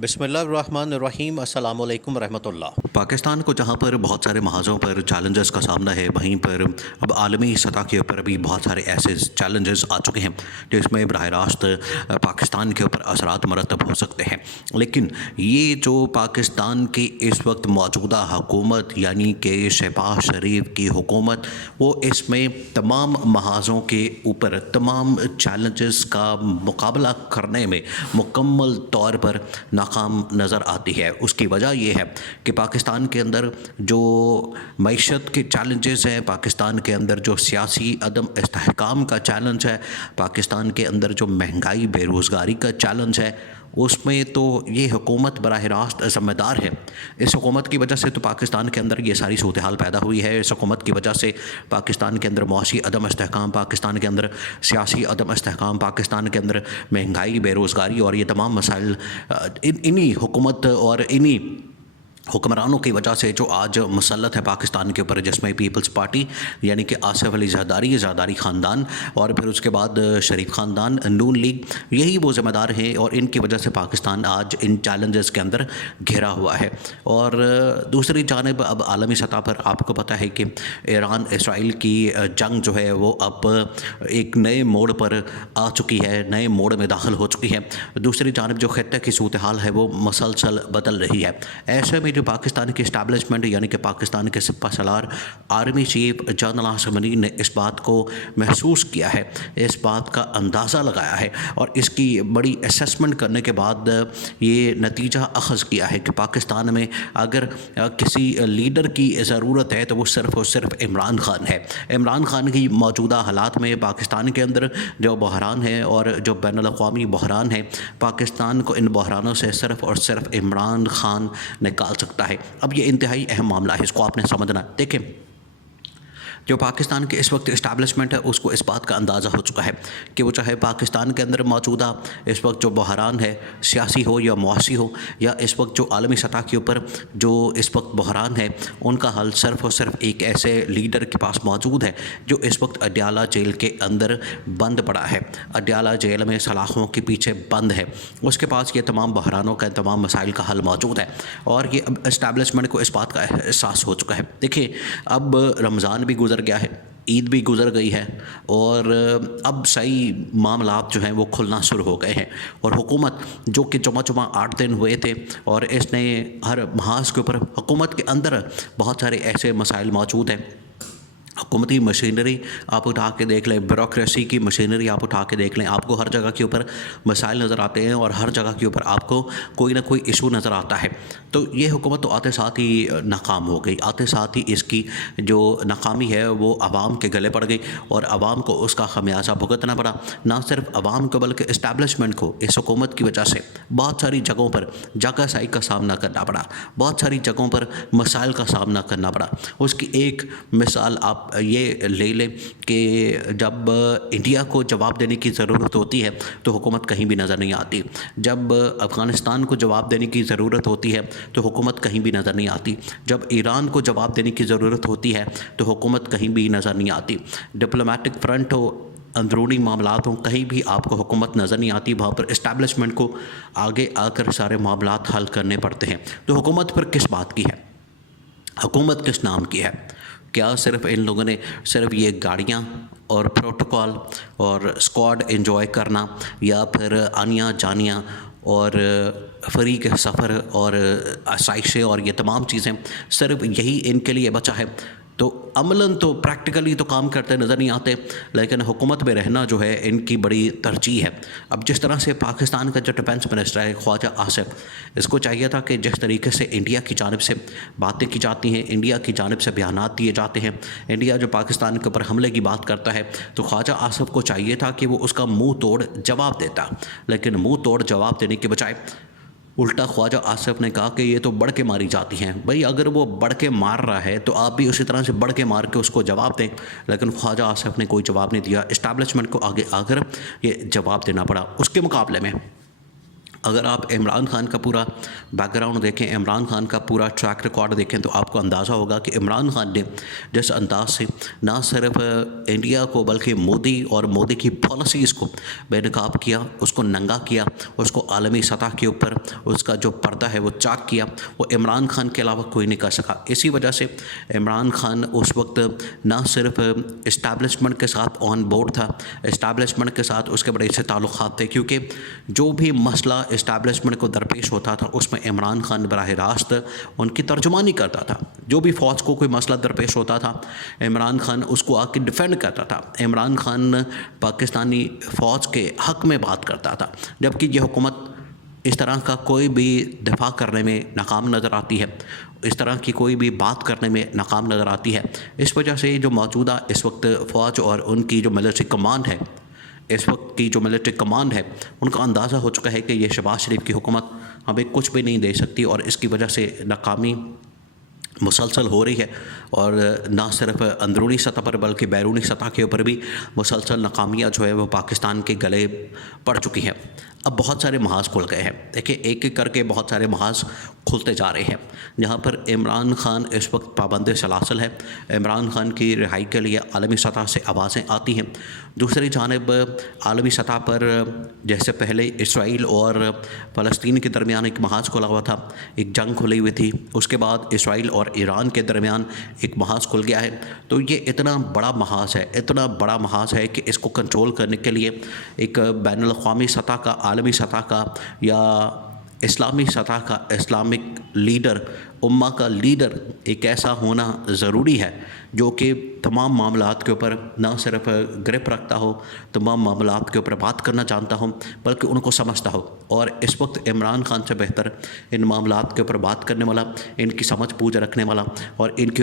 بسم اللہ الرحمن الرحیم، السلام علیکم ورحمۃ اللہ۔ پاکستان کو جہاں پر بہت سارے محاذوں پر چیلنجز کا سامنا ہے، وہیں پر اب عالمی سطح کے اوپر بھی بہت سارے ایسے چیلنجز آ چکے ہیں جس میں براہ راست پاکستان کے اوپر اثرات مرتب ہو سکتے ہیں۔ لیکن یہ جو پاکستان کی اس وقت موجودہ حکومت یعنی کہ شہباز شریف کی حکومت، وہ اس میں تمام محاذوں کے اوپر تمام چیلنجز کا مقابلہ کرنے میں مکمل طور پر ناکام نظر آتی ہے۔ اس کی وجہ یہ ہے کہ پاکستان کے اندر جو معیشت کے چیلنجز ہیں، پاکستان کے اندر جو سیاسی عدم استحکام کا چیلنج ہے، پاکستان کے اندر جو مہنگائی بے روزگاری کا چیلنج ہے، اس میں تو یہ حکومت براہ راست ذمہ دار ہے۔ اس حکومت کی وجہ سے تو پاکستان کے اندر یہ ساری صورتحال پیدا ہوئی ہے۔ اس حکومت کی وجہ سے پاکستان کے اندر معاشی عدم استحکام، پاکستان کے اندر سیاسی عدم استحکام، پاکستان کے اندر مہنگائی، بے روزگاری اور یہ تمام مسائل انہی حکومت اور انہی حکمرانوں کی وجہ سے جو آج مسلط ہے پاکستان کے اوپر، جس میں پیپلز پارٹی یعنی کہ آصف علی زرداری خاندان اور پھر اس کے بعد شریف خاندان، نون لیگ، یہی وہ ذمہ دار ہیں اور ان کی وجہ سے پاکستان آج ان چیلنجز کے اندر گھرا ہوا ہے۔ اور دوسری جانب اب عالمی سطح پر آپ کو پتہ ہے کہ ایران اسرائیل کی جنگ جو ہے وہ اب ایک نئے موڑ پر آ چکی ہے، نئے موڑ میں داخل ہو چکی ہے۔ دوسری جانب جو خطے کی صورتحال ہے وہ مسلسل بدل رہی ہے۔ ایسے میں جو پاکستان کی اسٹیبلشمنٹ یعنی کہ پاکستان کے سپہ سالار آرمی چیف جنرل عاصم منی نے اس بات کو محسوس کیا ہے، اس بات کا اندازہ لگایا ہے اور اس کی بڑی اسیسمنٹ کرنے کے بعد یہ نتیجہ اخذ کیا ہے کہ پاکستان میں اگر کسی لیڈر کی ضرورت ہے تو وہ صرف اور صرف عمران خان ہے۔ عمران خان کی موجودہ حالات میں پاکستان کے اندر جو بحران ہے اور جو بین الاقوامی بحران ہے، پاکستان کو ان بحرانوں سے صرف اور صرف عمران خان نکال سکتا ہے۔ اب یہ انتہائی اہم معاملہ ہے، اس کو آپ نے سمجھنا۔ دیکھیں، جو پاکستان کی اس وقت اسٹیبلشمنٹ ہے اس کو اس بات کا اندازہ ہو چکا ہے کہ وہ چاہے پاکستان کے اندر موجودہ اس وقت جو بحران ہے، سیاسی ہو یا معاشی ہو، یا اس وقت جو عالمی سطح کے اوپر جو اس وقت بحران ہے، ان کا حل صرف اور صرف ایک ایسے لیڈر کے پاس موجود ہے جو اس وقت اڈیالہ جیل کے اندر بند پڑا ہے، اڈیالہ جیل میں سلاخوں کے پیچھے بند ہے۔ اس کے پاس یہ تمام بحرانوں کا، تمام مسائل کا حل موجود ہے اور یہ اب اسٹیبلشمنٹ کو اس بات کا احساس ہو چکا ہے۔ دیکھیں، اب رمضان بھی گزر گیا ہے، عید بھی گزر گئی ہے اور اب صحیح معاملات جو ہیں وہ کھلنا شروع ہو گئے ہیں اور حکومت جو کہ جمعہ 8 دن ہوئے تھے اور اس نے ہر محاذ کے اوپر حکومت کے اندر بہت سارے ایسے مسائل موجود ہیں۔ حکومتی مشینری آپ اٹھا کے دیکھ لیں، بیوروکریسی کی مشینری آپ اٹھا کے دیکھ لیں، آپ کو ہر جگہ کے اوپر مسائل نظر آتے ہیں اور ہر جگہ کے اوپر آپ کو کوئی نہ کوئی ایشو نظر آتا ہے۔ تو یہ حکومت تو آتے ساتھ ہی ناکام ہو گئی، آتے ساتھ ہی اس کی جو ناکامی ہے وہ عوام کے گلے پڑ گئی اور عوام کو اس کا خمیازہ بھگتنا پڑا۔ نہ صرف عوام کو بلکہ اسٹیبلشمنٹ کو اس حکومت کی وجہ سے بہت ساری جگہوں پر جگہ سائی کا سامنا کرنا پڑا، بہت ساری جگہوں پر مسائل کا سامنا کرنا پڑا۔ اس کی ایک مثال آپ یہ لے لیں کہ جب انڈیا کو جواب دینے کی ضرورت ہوتی ہے تو حکومت کہیں بھی نظر نہیں آتی، جب افغانستان کو جواب دینے کی ضرورت ہوتی ہے تو حکومت کہیں بھی نظر نہیں آتی، جب ایران کو جواب دینے کی ضرورت ہوتی ہے تو حکومت کہیں بھی نظر نہیں آتی، ڈپلومیٹک فرنٹ ہو، اندرونی معاملات ہوں، کہیں بھی آپ کو حکومت نظر نہیں آتی۔ وہاں پر اسٹیبلشمنٹ کو آگے آ کر سارے معاملات حل کرنے پڑتے ہیں۔ تو حکومت پھر کس بات کی ہے؟ حکومت کس نام کی ہے؟ کیا صرف ان لوگوں نے صرف یہ گاڑیاں اور پروٹوکول اور اسکواڈ انجوائے کرنا، یا پھر آنیاں جانیاں اور فری کے سفر اور آسائشیں اور یہ تمام چیزیں صرف یہی ان کے لیے بچا ہے؟ تو عملاً تو پریکٹیکلی تو کام کرتے نظر نہیں آتے، لیکن حکومت میں رہنا جو ہے ان کی بڑی ترجیح ہے۔ اب جس طرح سے پاکستان کا جو ڈیفنس منسٹر ہے خواجہ آصف، اس کو چاہیے تھا کہ جس طریقے سے انڈیا کی جانب سے باتیں کی جاتی ہیں، انڈیا کی جانب سے بیانات دیے جاتے ہیں، انڈیا جو پاکستان کے اوپر حملے کی بات کرتا ہے، تو خواجہ آصف کو چاہیے تھا کہ وہ اس کا منہ توڑ جواب دیتا، لیکن منہ توڑ جواب دینے کے بجائے الٹا خواجہ آصف نے کہا کہ یہ تو بڑھ کے ماری جاتی ہیں۔ بھئی اگر وہ بڑھ کے مار رہا ہے تو آپ بھی اسی طرح سے بڑھ کے مار کے اس کو جواب دیں، لیکن خواجہ آصف نے کوئی جواب نہیں دیا۔ اسٹیبلشمنٹ کو آگے آ کر یہ جواب دینا پڑا۔ اس کے مقابلے میں اگر آپ عمران خان کا پورا بیک گراؤنڈ دیکھیں، عمران خان کا پورا ٹریک ریکارڈ دیکھیں تو آپ کو اندازہ ہوگا کہ عمران خان نے جس انداز سے نہ صرف انڈیا کو بلکہ مودی اور مودی کی پالیسیز کو بے نقاب کیا، اس کو ننگا کیا، اس کو عالمی سطح کے اوپر اس کا جو پردہ ہے وہ چاک کیا، وہ عمران خان کے علاوہ کوئی نہیں کر سکا۔ اسی وجہ سے عمران خان اس وقت نہ صرف اسٹیبلشمنٹ کے ساتھ آن بورڈ تھا، اسٹیبلشمنٹ کے ساتھ اس کے بڑے سے تعلقات تھے، کیونکہ جو بھی مسئلہ اسٹیبلشمنٹ کو درپیش ہوتا تھا اس میں عمران خان براہ راست ان کی ترجمانی کرتا تھا۔ جو بھی فوج کو کوئی مسئلہ درپیش ہوتا تھا عمران خان اس کو آ کے ڈیفینڈ کرتا تھا، عمران خان پاکستانی فوج کے حق میں بات کرتا تھا، جبکہ یہ حکومت اس طرح کا کوئی بھی دفاع کرنے میں ناکام نظر آتی ہے، اس طرح کی کوئی بھی بات کرنے میں ناکام نظر آتی ہے۔ اس وجہ سے جو موجودہ اس وقت فوج اور ان کی جو ملٹری کمانڈ ہے، اس وقت کی جو ملٹری کمانڈ ہے، ان کا اندازہ ہو چکا ہے کہ یہ شہباز شریف کی حکومت ہمیں کچھ بھی نہیں دے سکتی، اور اس کی وجہ سے ناکامی مسلسل ہو رہی ہے، اور نہ صرف اندرونی سطح پر بلکہ بیرونی سطح کے اوپر بھی مسلسل ناکامیاں جو ہے وہ پاکستان کے گلے پڑ چکی ہیں۔ اب بہت سارے محاذ کھل گئے ہیں، دیکھیں ایک ایک کر کے بہت سارے محاذ کھلتے جا رہے ہیں، جہاں پر عمران خان اس وقت پابند سلاسل ہے، عمران خان کی رہائی کے لیے عالمی سطح سے آوازیں آتی ہیں۔ دوسری جانب عالمی سطح پر جیسے پہلے اسرائیل اور فلسطین کے درمیان ایک محاذ کھلا ہوا تھا، ایک جنگ کھلی ہوئی تھی، اس کے بعد اسرائیل اور ایران کے درمیان ایک محاذ کھل گیا ہے۔ تو یہ اتنا بڑا محاذ ہے، اتنا بڑا محاذ ہے کہ اس کو کنٹرول کرنے کے لیے ایک بین الاقوامی سطح کا، عالمی سطح کا یا اسلامی سطح کا اسلامک لیڈر، امہ کا لیڈر ایک ایسا ہونا ضروری ہے جو کہ تمام معاملات کے اوپر نہ صرف گرپ رکھتا ہو، تمام معاملات کے اوپر بات کرنا جانتا ہو، بلکہ ان کو سمجھتا ہو۔ اور اس وقت عمران خان سے بہتر ان معاملات کے اوپر بات کرنے والا، ان کی سمجھ بوجھ رکھنے والا، اور ان کے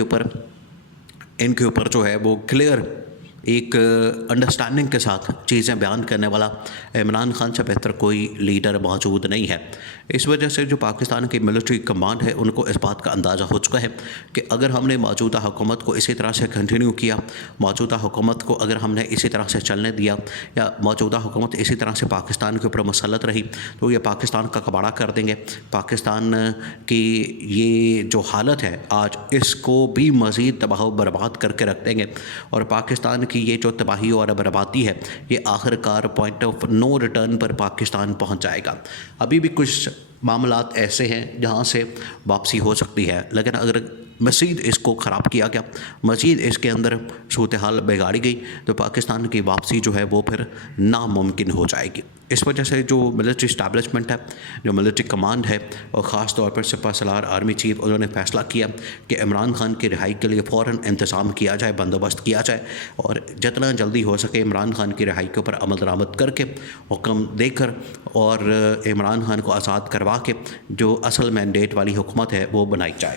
اوپر جو ہے وہ کلیئر ایک انڈرسٹینڈنگ کے ساتھ چیزیں بیان کرنے والا عمران خان سے بہتر کوئی لیڈر موجود نہیں ہے۔ اس وجہ سے جو پاکستان کی ملٹری کمانڈ ہے ان کو اس بات کا اندازہ ہو چکا ہے کہ اگر ہم نے موجودہ حکومت کو اسی طرح سے کنٹینیو کیا، موجودہ حکومت کو اگر ہم نے اسی طرح سے چلنے دیا، یا موجودہ حکومت اسی طرح سے پاکستان کے اوپر مسلط رہی، تو یہ پاکستان کا کباڑہ کر دیں گے۔ پاکستان کی یہ جو حالت ہے آج، اس کو بھی مزید تباہ و برباد کر کے رکھ دیں گے، اور پاکستان کی یہ جو تباہی اور بربادی ہے یہ آخر کار پوائنٹ آف نو ریٹرن پر پاکستان پہنچ جائے گا۔ ابھی بھی کچھ معاملات ایسے ہیں جہاں سے واپسی ہو سکتی ہے، لیکن اگر مزید اس کو خراب کیا گیا، مزید اس کے اندر صورتحال بگاڑی گئی، تو پاکستان کی واپسی جو ہے وہ پھر ناممکن ہو جائے گی۔ اس وجہ سے جو ملٹری اسٹیبلشمنٹ ہے، جو ملٹری کمانڈ ہے، اور خاص طور پر سپہ سالار آرمی چیف، انہوں نے فیصلہ کیا کہ عمران خان کی رہائی کے لیے فوراً انتظام کیا جائے، بندوبست کیا جائے، اور جتنا جلدی ہو سکے عمران خان کی رہائی کے اوپر عمل درآمد کر کے، حکم دے کر، اور عمران خان کو آزاد کروا کے جو اصل مینڈیٹ والی حکومت ہے وہ بنائی جائے۔